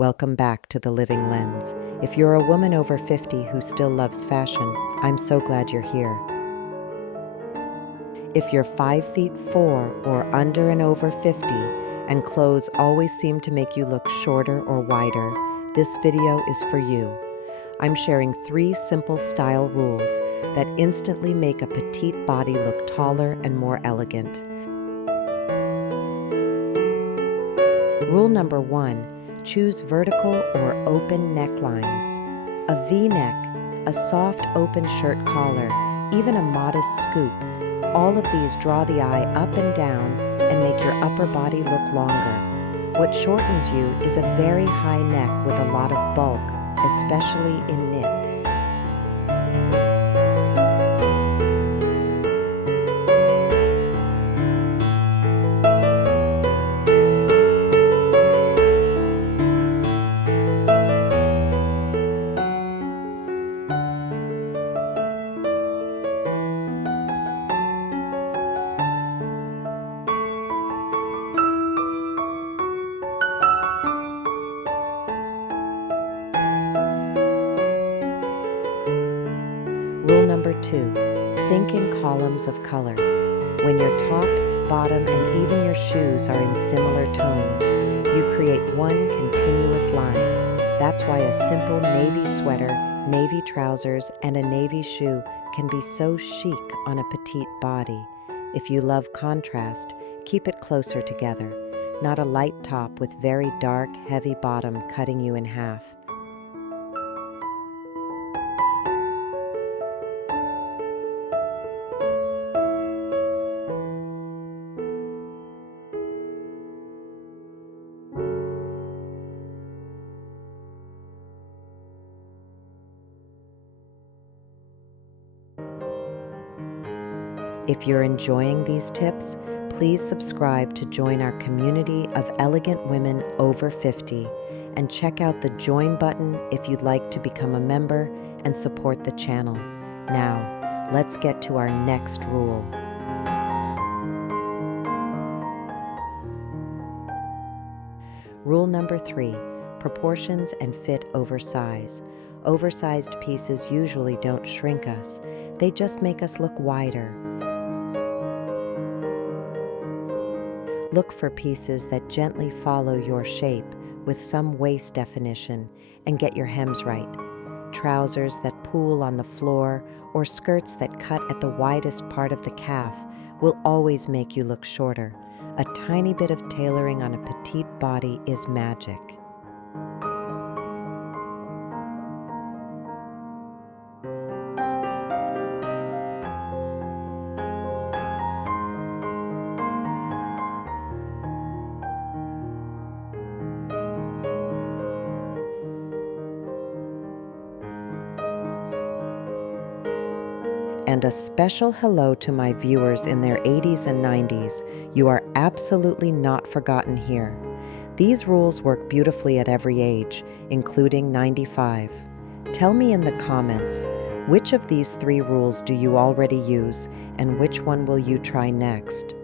Welcome back to The Living Lens. If you're a woman over 50 who still loves fashion, I'm so glad you're here. If you're 5'4" or under and over 50, and clothes always seem to make you look shorter or wider, this video is for you. I'm sharing 3 simple style rules that instantly make a petite body look taller and more elegant. Rule number 1. Choose vertical or open necklines. A V-neck, a soft open shirt collar, even a modest scoop. All of these draw the eye up and down and make your upper body look longer. What shortens you is a very high neck with a lot of bulk, especially in knits. Rule number 2, think in columns of color. When your top, bottom, and even your shoes are in similar tones, you create one continuous line. That's why a simple navy sweater, navy trousers, and a navy shoe can be so chic on a petite body. If you love contrast, keep it closer together, not a light top with very dark, heavy bottom cutting you in half. If you're enjoying these tips, please subscribe to join our community of elegant women over 50 and check out the join button if you'd like to become a member and support the channel. Now, let's get to our next rule. Rule number 3, proportions and fit over size. Oversized pieces usually don't shrink us, they just make us look wider. Look for pieces that gently follow your shape with some waist definition and get your hems right. Trousers that pool on the floor or skirts that cut at the widest part of the calf will always make you look shorter. A tiny bit of tailoring on a petite body is magic. And a special hello to my viewers in their 80s and 90s. You are absolutely not forgotten here. These rules work beautifully at every age, including 95. Tell me in the comments, which of these 3 rules do you already use, and which one will you try next?